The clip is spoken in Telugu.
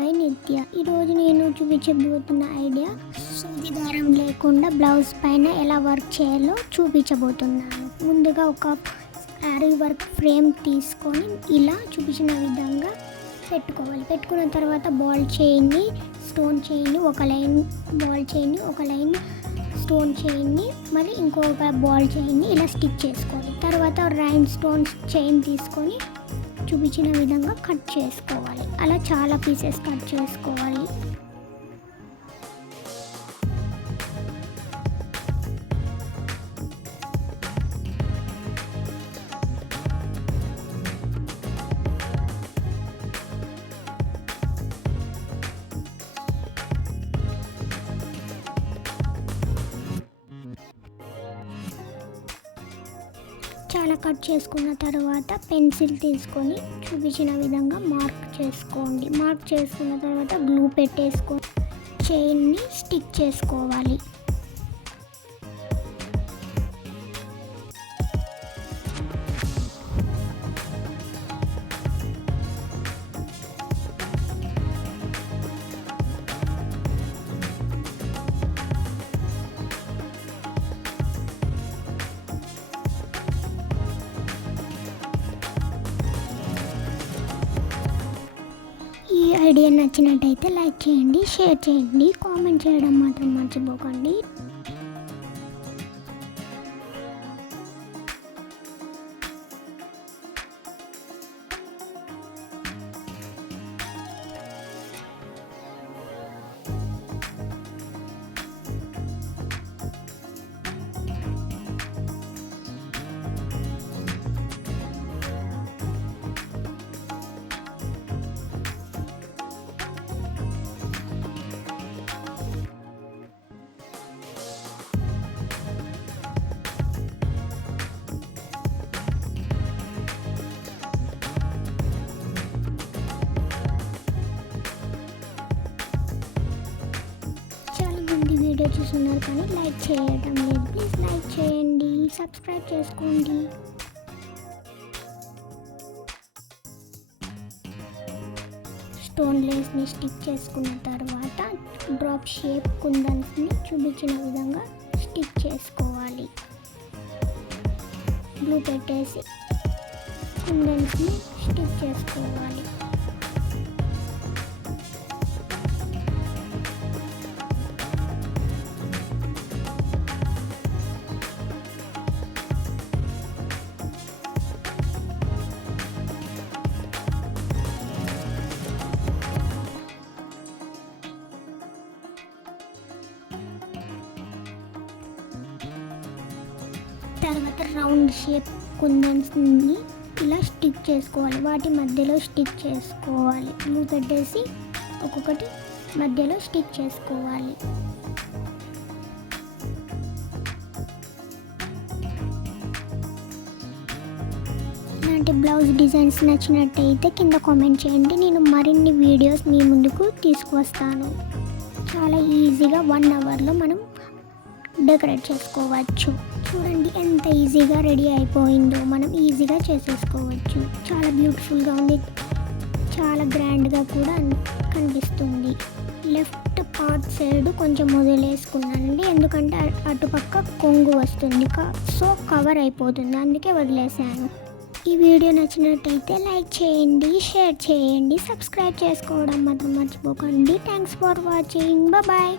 బై నిత్య. ఈరోజు నేను చూపించబోతున్న ఐడియా సూది దారం లేకుండా బ్లౌజ్ పైన ఎలా వర్క్ చేయాలో చూపించబోతున్నాను. ముందుగా ఒక ఆరీ వర్క్ ఫ్రేమ్ తీసుకొని ఇలా చూపించిన విధంగా పెట్టుకోవాలి. పెట్టుకున్న తర్వాత బాల్ చైన్ని, స్టోన్ చైన్ని, ఒక లైన్ బాల్ చైన్ని, ఒక లైన్ స్టోన్ చైన్ని, మరి ఇంకొక బాల్ చైన్ని ఇలా స్టిచ్ చేసుకోవాలి. తర్వాత రైన్ స్టోన్ చైన్ తీసుకొని చూపించిన విధంగా కట్ చేసుకోవాలి. అలా చాలా పీసెస్ కట్ చేసుకోవాలి. చాలా కట్ చేసుకున్న తర్వాత పెన్సిల్ తీసుకొని చూపించిన విధంగా మార్క్ చేసుకోండి. మార్క్ చేసుకున్న తర్వాత గ్లూ పెట్టేసుకొని చైన్ని స్టిక్ చేసుకోవాలి. ఈ ఐడియా నచ్చినట్టయితే లైక్ చేయండి, షేర్ చేయండి, కామెంట్ చేయడం మాత్రం మర్చిపోకండి. వీడియో చూస్తున్నారు కానీ లైక్ చేయడం లేదు. ప్లీజ్ లైక్ చేయండి, సబ్స్క్రైబ్ చేసుకోండి. స్టోన్ లేస్ని స్టిక్ చేసుకున్న తర్వాత డ్రాప్ షేప్ కుందన్స్ని చూపించిన విధంగా స్టిక్ చేసుకోవాలి. గ్లూ పెట్టేసి కుందన్స్ని స్టిక్ చేసుకోవాలి. తర్వాత రౌండ్ షేప్ కుందన్స్ని ఇలా స్టిక్ చేసుకోవాలి. వాటి మధ్యలో స్టిక్ చేసుకోవాలి. గ్లూ పెట్టేసి ఒక్కొక్కటి మధ్యలో స్టిక్ చేసుకోవాలి. ఇలాంటి బ్లౌజ్ డిజైన్స్ నచ్చినట్టయితే కింద కామెంట్ చేయండి. నేను మరిన్ని వీడియోస్ మీ ముందుకు తీసుకువస్తాను. చాలా ఈజీగా 1 అవర్లో మనం డెకరేట్ చేసుకోవచ్చు. చూడండి ఎంత ఈజీగా రెడీ అయిపోయిందో. మనం ఈజీగా చేసేసుకోవచ్చు. చాలా బ్యూటిఫుల్గా ఉంది, చాలా గ్రాండ్గా కూడా కనిపిస్తుంది. లెఫ్ట్ పార్ట్ సైడ్ కొంచెం వదిలేసుకున్నానండి, ఎందుకంటే అటుపక్క కొంగు వస్తుంది, సో కవర్ అయిపోతుంది, అందుకే వదిలేసాను. ఈ వీడియో నచ్చినట్టయితే లైక్ చేయండి, షేర్ చేయండి, సబ్స్క్రైబ్ చేసుకోవడం మాత్రం మర్చిపోకండి. Thanks for watching. బాయ్.